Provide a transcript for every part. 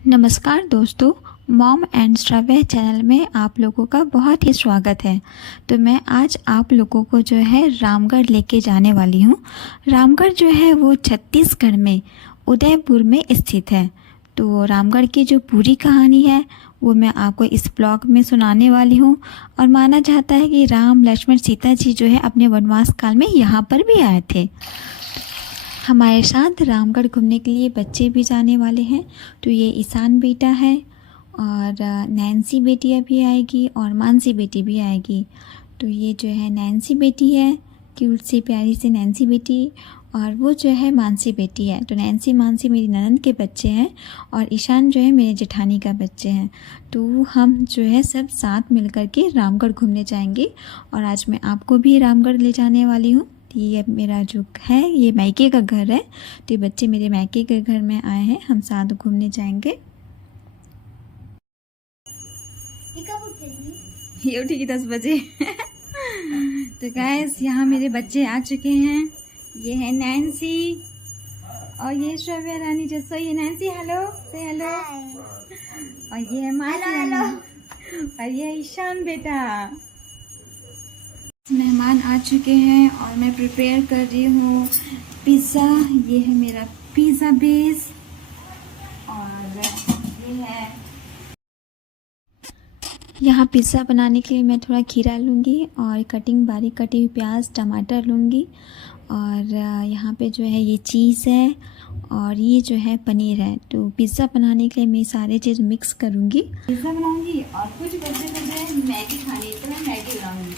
नमस्कार दोस्तों, mom and श्रव्य चैनल में आप लोगों का बहुत ही स्वागत है। तो मैं आज आप लोगों को जो है रामगढ़ लेके जाने वाली हूँ। रामगढ़ जो है वो छत्तीसगढ़ में उदयपुर में स्थित है। तो रामगढ़ की जो पूरी कहानी है वो मैं आपको इस ब्लॉग में सुनाने वाली हूँ। और माना जाता है कि राम लक्ष्मण सीता जी जो है अपने वनवास काल में यहाँ पर भी आए थे। हमारे साथ रामगढ़ घूमने के लिए बच्चे भी जाने वाले हैं। तो ये ईशान बेटा है और नैन्सी बेटी अभी आएगी और मानसी बेटी भी आएगी। तो ये जो है नैन्सी बेटी है, क्यूट सी प्यारी सी नैन्सी बेटी, और वो जो है मानसी बेटी है। तो नैन्सी मानसी मेरी ननंद के बच्चे हैं और ईशान जो है मेरे जेठानी का बच्चे हैं। तो हम जो है सब साथ मिल कर के रामगढ़ घूमने जाएंगे और आज मैं आपको भी रामगढ़ ले जाने वाली हूँ। ये मेरा जो है ये मायके का घर है। तो ये बच्चे मेरे मायके के घर में आए हैं, हम साथ घूमने जाएंगे। ये उठेगी 10 बजे। तो गाइस यहाँ मेरे बच्चे आ चुके हैं। ये है नैन्सी और ये श्रव्या रानी जैसा। ये नैन्सी हेलो से हेलो। और ये है मासी हेलो। और ये ईशान बेटा। मेहमान आ चुके हैं और मैं प्रिपेयर कर रही हूँ पिज़्ज़ा। ये है मेरा पिज़्ज़ा बेस और ये है। यहाँ पिज़्ज़ा बनाने के लिए मैं थोड़ा खीरा लूँगी और बारीक कटी हुई प्याज टमाटर लूँगी। और यहाँ पे जो है ये चीज़ है और ये जो है पनीर है। तो पिज़्ज़ा बनाने के लिए मैं सारे चीज़ मिक्स करूँगी। पिज़्ज़ा बनाऊँगी और कुछ बच्चे को जो है मैगी खानी है तो मैं मैगी बनाऊँगी।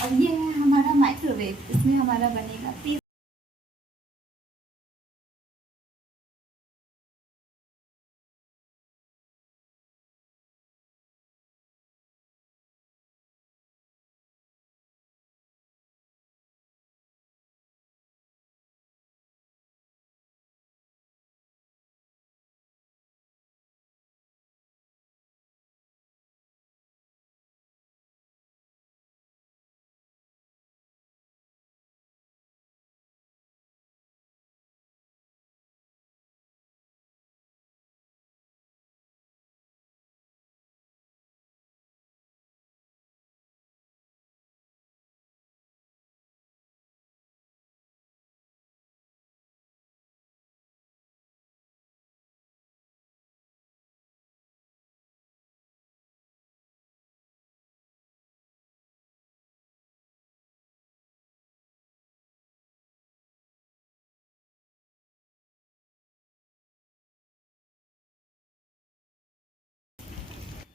और ये है हमारा माइक्रोवेव, इसमें हमारा बनेगा पिज़्ज़ा।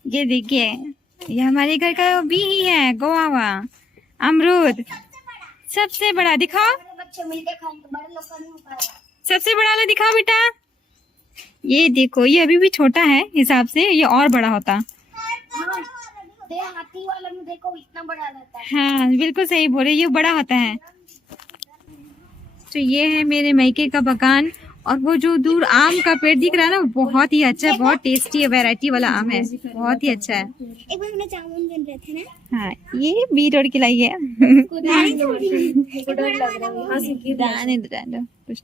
ये देखिए, ये हमारे घर का बी ही है, गोवा अमरूद। सबसे बड़ा दिखाओ, सबसे बड़ा वाला दिखाओ बेटा। ये देखो, ये अभी भी छोटा है हिसाब से, ये और बड़ा होता। हाथी वाला में देखो इतना बड़ा रहता है। हाँ बिल्कुल सही बोले, ये बड़ा होता है। तो ये है मेरे मायके का बगान और वो जो दूर आम का पेड़ दिख रहा है ना, बहुत ही अच्छा है, बहुत टेस्टी है, वैरायटी वाला आम है, बहुत ही अच्छा है। एक बार हमने जामुन बन रहे थे ना। हाँ ये बीट और खिलाई है। कुछ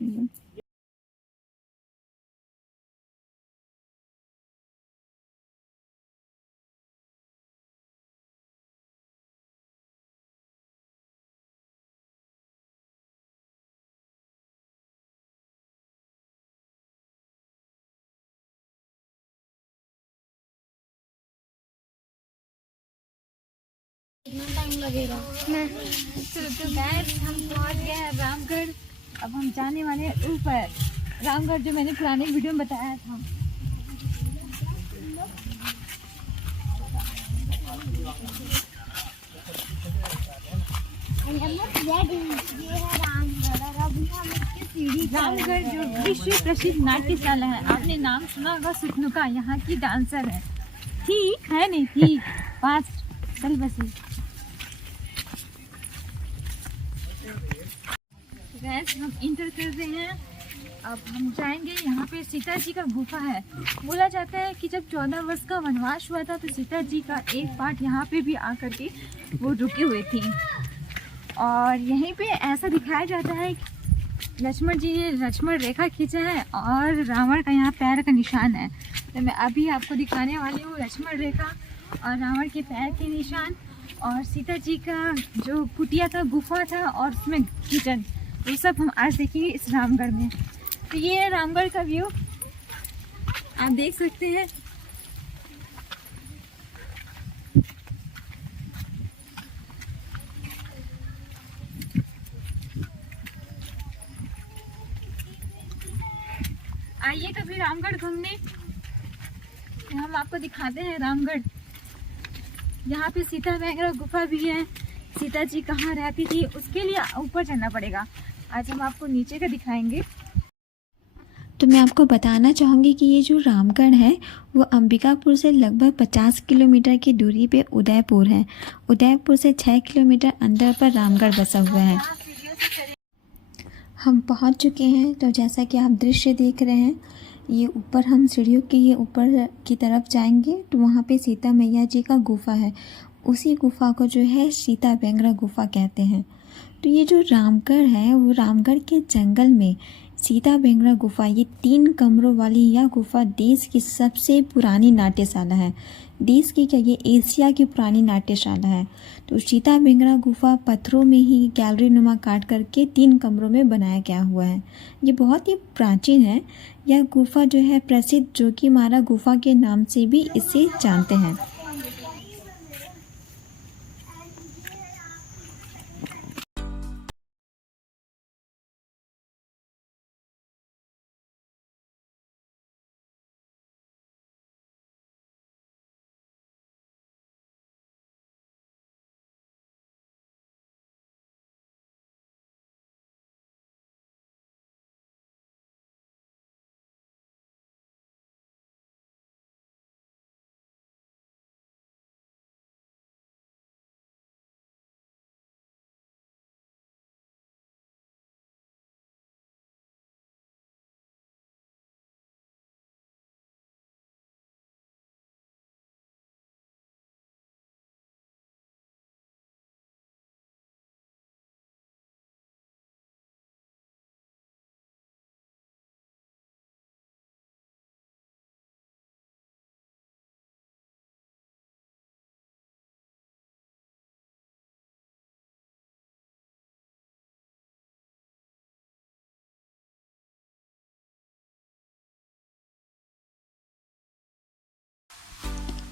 नहीं। कितना टाइम लगेगा? तो गाइस हम पहुंच गए हैं रामगढ़। अब हम जाने वाले हैं ऊपर। रामगढ़ जो मैंने पुराने वीडियो में बताया था। रामगढ़ जो विश्व प्रसिद्ध नाट्यशाला है, आपने नाम सुना होगा सुखनुका, यहाँ की डांसर है। ठीक है नहीं ठीक फास्ट चल बस। गैस हम इंटर कर रहे हैं। अब हम जाएंगे, यहाँ पे सीता जी का गुफा है। बोला जाता है कि जब 14 वर्ष का वनवास हुआ था तो सीता जी का एक पार्ट यहाँ पे भी आकर के वो रुके हुए थी। और यहीं पे ऐसा दिखाया जाता है लक्ष्मण जी ने लक्ष्मण रेखा खींचा है और रावण का यहाँ पैर का निशान है। तो मैं अभी आपको दिखाने वाली हूँ लक्ष्मण रेखा और रावण के पैर के निशान और सीता जी का जो कुटिया था, गुफा था और उसमें किचन, वो सब हम आज देखेंगे इस रामगढ़ में। तो ये है रामगढ़ का व्यू, आप देख सकते हैं। आइए तो फिर रामगढ़ घूमने, हम आपको दिखाते हैं रामगढ़। यहाँ पे सीता बैंगरा गुफा भी है। सीता जी कहाँ रहती थी उसके लिए ऊपर चढ़ना पड़ेगा। आज हम आपको नीचे का दिखाएंगे। तो मैं आपको बताना चाहूँगी कि ये जो रामगढ़ है वो अंबिकापुर से लगभग 50 किलोमीटर की दूरी पे उदयपुर है। उदयपुर से 6 किलोमीटर अंदर पर रामगढ़ बसा हुआ है। हम पहुंच चुके हैं। तो जैसा कि आप दृश्य देख रहे हैं, ये ऊपर हम सीढ़ियों के ये ऊपर की तरफ जाएंगे तो वहाँ पे सीता मैया जी का गुफा है। उसी गुफा को जो है सीता बैंगरा गुफा कहते हैं। तो ये जो रामगढ़ है वो रामगढ़ के जंगल में सीता बैंगरा गुफा, ये 3 कमरों वाली यह गुफा देश की सबसे पुरानी नाट्यशाला है। देश की क्या, ये एशिया की पुरानी नाट्यशाला है। तो सीता बैंगरा गुफा पत्थरों में ही गैलरी नुमा काट करके 3 कमरों में बनाया गया हुआ है। ये बहुत ही प्राचीन है। यह गुफा जो है प्रसिद्ध जोगीमारा गुफा के नाम से भी इसे जानते हैं।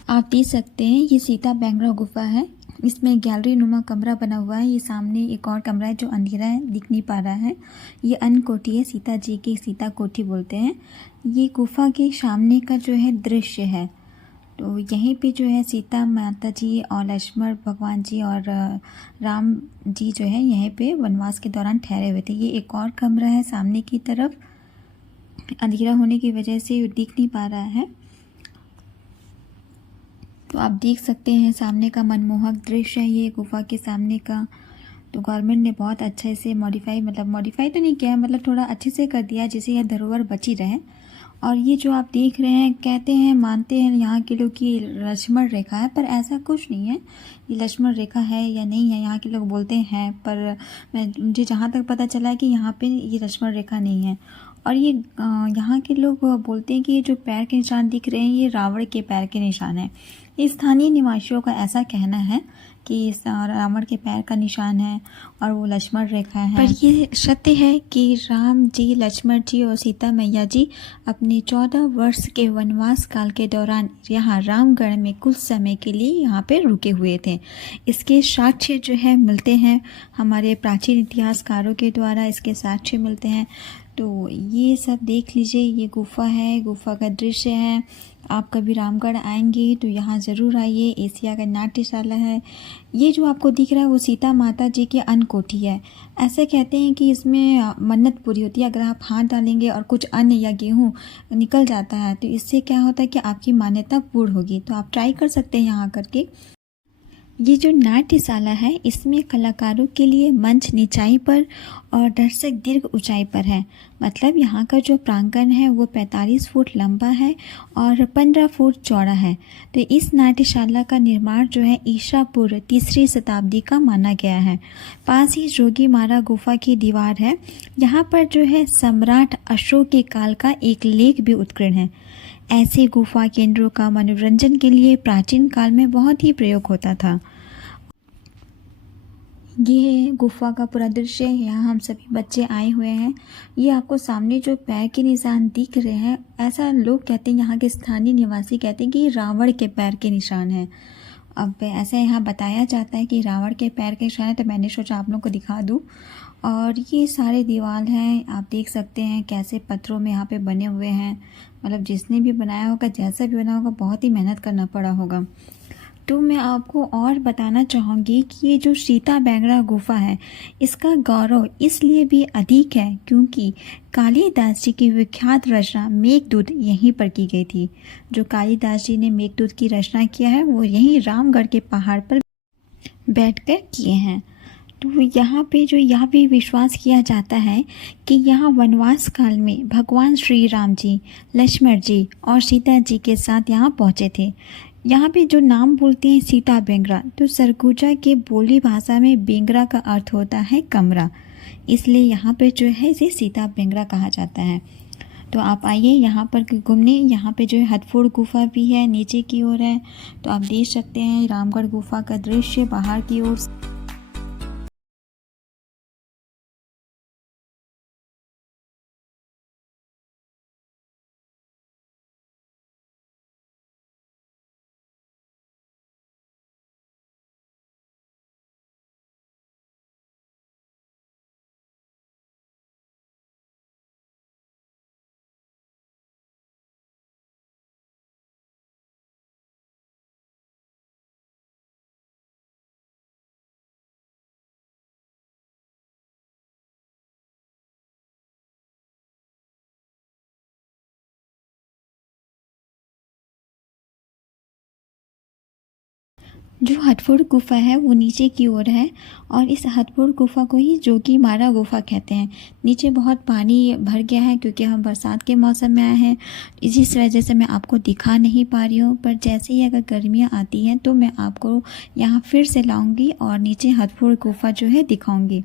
आप देख सकते हैं ये सीता बैंगरा गुफा है। इसमें गैलरी नुमा कमरा बना हुआ है। ये सामने एक और कमरा है जो अंधेरा है, दिख नहीं पा रहा है। ये अन्न कोठी है, सीता जी की सीता कोठी बोलते हैं। ये गुफा के सामने का जो है दृश्य है। तो यहीं पे जो है सीता माता जी और लक्ष्मण भगवान जी और राम जी जो है यहीं पे वनवास के दौरान ठहरे हुए थे। ये एक और कमरा है सामने की तरफ, अंधेरा होने की वजह से दिख नहीं पा रहा है। तो आप देख सकते हैं सामने का मनमोहक दृश्य है ये गुफा के सामने का। तो गवर्नमेंट ने बहुत अच्छे से मॉडिफाई तो नहीं किया, मतलब थोड़ा अच्छे से कर दिया जिससे यह धरोहर बची रहे। और ये जो आप देख रहे हैं, कहते हैं मानते हैं यहाँ के लोग कि लक्ष्मण रेखा है, पर ऐसा कुछ नहीं है। ये लक्ष्मण रेखा है या नहीं है, यहाँ के लोग बोलते हैं, पर मुझे जहाँ तक पता चला है कि यहाँ पे ये लक्ष्मण रेखा नहीं है। और ये यहाँ के लोग बोलते हैं कि ये जो पैर के निशान दिख रहे हैं ये रावण के पैर के निशान है। स्थानीय निवासियों का ऐसा कहना है कि रावण के पैर का निशान है और वो लक्ष्मण रेखा है। पर ये सत्य है कि राम जी, लक्ष्मण जी और सीता मैया जी अपने 14 वर्ष के वनवास काल के दौरान यहाँ रामगढ़ में कुछ समय के लिए यहाँ पे रुके हुए थे। इसके साक्ष्य जो है मिलते हैं हमारे प्राचीन इतिहासकारों के द्वारा, इसके साक्ष्य मिलते हैं। तो ये सब देख लीजिए, ये गुफा है, गुफा का दृश्य है। आप कभी रामगढ़ आएंगे तो यहाँ ज़रूर आइए, एशिया का नाट्यशाला है। ये जो आपको दिख रहा है वो सीता माता जी की अन्न कोठी है। ऐसे कहते हैं कि इसमें मन्नत पूरी होती है। अगर आप हाथ डालेंगे और कुछ अन्न या गेहूँ निकल जाता है तो इससे क्या होता है कि आपकी मान्यता पूर्ण होगी। तो आप ट्राई कर सकते हैं यहाँ करके। ये जो नाट्यशाला है इसमें कलाकारों के लिए मंच निचाई पर और दर्शक दीर्घ ऊंचाई पर है। मतलब यहाँ का जो प्रांगण है वो 45 फुट लंबा है और 15 फुट चौड़ा है। तो इस नाट्यशाला का निर्माण जो है ईसा पूर्व 3री शताब्दी का माना गया है। पास ही जोगीमारा गुफा की दीवार है। यहाँ पर जो है सम्राट अशोक के काल का एक लेख भी उत्कीर्ण है। ऐसे गुफा केंद्रों का मनोरंजन के लिए प्राचीन काल में बहुत ही प्रयोग होता था। ये है गुफा का पूरा दृश्य। यहाँ हम सभी बच्चे आए हुए हैं। ये आपको सामने जो पैर के निशान दिख रहे हैं, ऐसा लोग कहते हैं, यहाँ के स्थानीय निवासी कहते हैं कि ये रावण के पैर के निशान हैं। अब ऐसा यहाँ बताया जाता है कि रावण के पैर के निशान है, तो मैंने सोचा आप लोगों को दिखा दूँ। और ये सारे दीवार हैं, आप देख सकते हैं कैसे पत्थरों में यहाँ पे बने हुए हैं। मतलब जिसने भी बनाया होगा, जैसा भी बना होगा, बहुत ही मेहनत करना पड़ा होगा। तो मैं आपको और बताना चाहूँगी कि ये जो सीता बेंगरा गुफा है, इसका गौरव इसलिए भी अधिक है क्योंकि कालिदास जी की विख्यात रचना मेघदूत यहीं पर की गई थी। जो कालिदास जी ने मेघदूत की रचना किया है वो यहीं रामगढ़ के पहाड़ पर बैठकर किए हैं। तो यहाँ पे जो यह भी विश्वास किया जाता है कि यहाँ वनवास काल में भगवान श्री राम जी, लक्ष्मण जी और सीता जी के साथ यहाँ पहुँचे थे। यहाँ पे जो नाम बोलते हैं सीता बेंगरा, तो सरगुजा के बोली भाषा में बेंगरा का अर्थ होता है कमरा, इसलिए यहाँ पे जो है इसे सीता बेंगरा कहा जाता है। तो आप आइए यहाँ पर घूमने। यहाँ पे जो है हथफोड़ गुफा भी है, नीचे की ओर है। तो आप देख सकते हैं रामगढ़ गुफा का दृश्य बाहर की ओर। जो हथफोड़ गुफा है वो नीचे की ओर है और इस हथफोड़ गुफा को ही जोगीमारा गुफा कहते हैं। नीचे बहुत पानी भर गया है क्योंकि हम बरसात के मौसम में आए हैं, इसी वजह से मैं आपको दिखा नहीं पा रही हूँ। पर जैसे ही अगर गर्मियाँ आती हैं तो मैं आपको यहाँ फिर से लाऊंगी और नीचे हथफोड़ गुफा जो है दिखाऊंगी।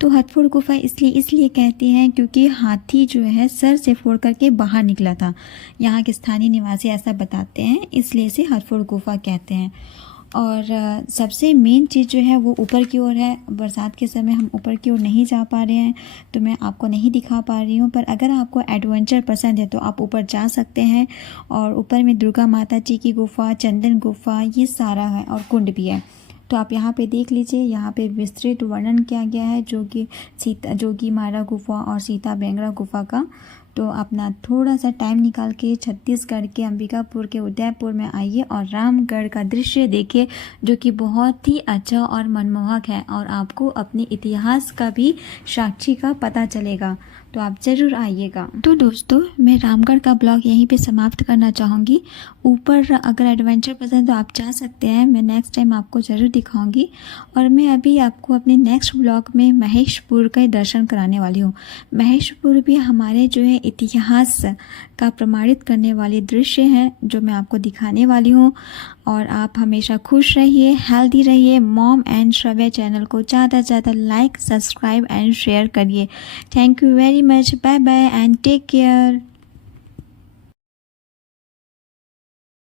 तो हथफोड़ गुफा इसलिए कहती हैं क्योंकि हाथी जो है सर से फोड़ करके बाहर निकला था। यहाँ के स्थानीय निवासी ऐसा बताते हैं, इसलिए इसे हथफोड़ गुफा कहते हैं। और सबसे मेन चीज़ जो है वो ऊपर की ओर है। बरसात के समय हम ऊपर की ओर नहीं जा पा रहे हैं तो मैं आपको नहीं दिखा पा रही हूँ। पर अगर आपको एडवेंचर पसंद है तो आप ऊपर जा सकते हैं। और ऊपर में दुर्गा माता जी की गुफा, चंदन गुफा, ये सारा है और कुंड भी है। तो आप यहाँ पे देख लीजिए, यहाँ पे विस्तृत वर्णन किया गया है जोगीमारा गुफा और सीता बेंगरा गुफा का। तो अपना थोड़ा सा टाइम निकाल के छत्तीसगढ़ के अंबिकापुर के उदयपुर में आइए और रामगढ़ का दृश्य देखिए, जो कि बहुत ही अच्छा और मनमोहक है और आपको अपने इतिहास का भी साक्षी का पता चलेगा। तो आप ज़रूर आइएगा। तो दोस्तों, मैं रामगढ़ का ब्लॉग यहीं पे समाप्त करना चाहूँगी। ऊपर अगर एडवेंचर पसंद तो आप जा सकते हैं, मैं नेक्स्ट टाइम आपको ज़रूर दिखाऊंगी। और मैं अभी आपको अपने नेक्स्ट ब्लॉग में महेशपुर का दर्शन कराने वाली हूँ। महेशपुर भी हमारे जो है इतिहास का प्रमाणित करने वाले दृश्य हैं जो मैं आपको दिखाने वाली हूँ। और आप हमेशा खुश रहिए, हेल्दी रहिए। मॉम एंड श्रव्या चैनल को ज़्यादा से ज़्यादा लाइक, सब्सक्राइब एंड शेयर करिए। Thank you very much. Bye bye and take care.